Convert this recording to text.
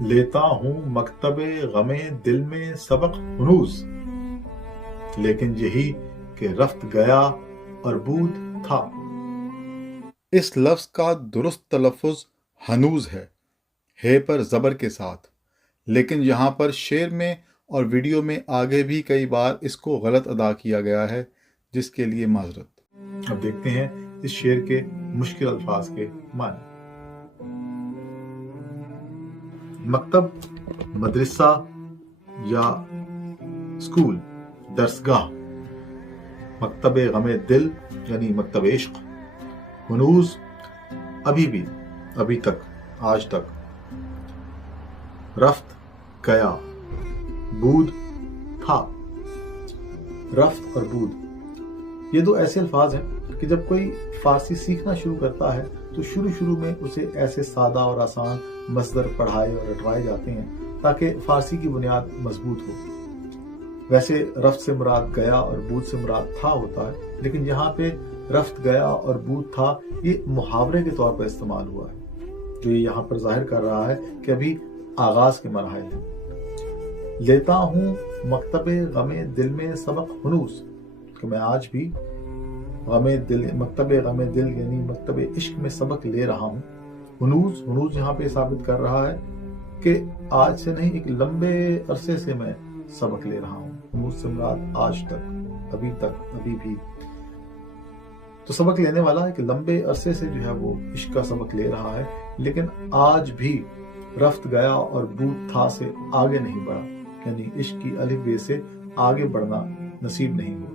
لیتا ہوں مکتب غم دل میں سبق ہنوز، لیکن یہی کہ رفت گیا اور بود تھا۔ اس لفظ کا درست تلفظ ہنوز ہے پر زبر کے ساتھ، لیکن یہاں پر شعر میں اور ویڈیو میں آگے بھی کئی بار اس کو غلط ادا کیا گیا ہے، جس کے لیے معذرت۔ اب دیکھتے ہیں اس شعر کے مشکل الفاظ کے معنی۔ مکتب مدرسہ یا اسکول، درسگاہ۔ مکتب غم دل یعنی مکتب عشق۔ ہنوز ابھی بھی، ابھی تک، آج تک۔ رفت گیا، بود تھا۔ رفت اور بود یہ دو ایسے الفاظ ہیں کہ جب کوئی فارسی سیکھنا شروع کرتا ہے تو شروع میں اسے ایسے سادہ اور آسان مصدر پڑھائے اور رٹوائے جاتے ہیں تاکہ فارسی کی بنیاد مضبوط ہو۔ ویسے رفت سے مراد گیا اور بود سے مراد تھا ہوتا ہے، لیکن یہاں پہ رفت گیا اور بود تھا یہ محاورے کے طور پر استعمال ہوا ہے، جو یہ یہاں پر ظاہر کر رہا ہے کہ ابھی آغاز کے مراحل ہیں۔ لیتا ہوں مکتب غم دل میں سبق ہنوز، کہ میں آج بھی مکتب غم دل یعنی مکتب عشق میں سبق لے رہا ہوں۔ ہنوز یہاں پہ ثابت کر رہا ہے کہ آج سے نہیں، ایک لمبے عرصے سے میں سبق لے رہا ہوں۔ ہنوز سے مراد آج تک، ابھی تک، ابھی بھی۔ تو سبق لینے والا ایک لمبے عرصے سے جو ہے وہ عشق کا سبق لے رہا ہے، لیکن آج بھی رفت گیا اور بود تھا سے آگے نہیں بڑھا، یعنی عشق کی الف بے سے آگے بڑھنا نصیب نہیں ہوا۔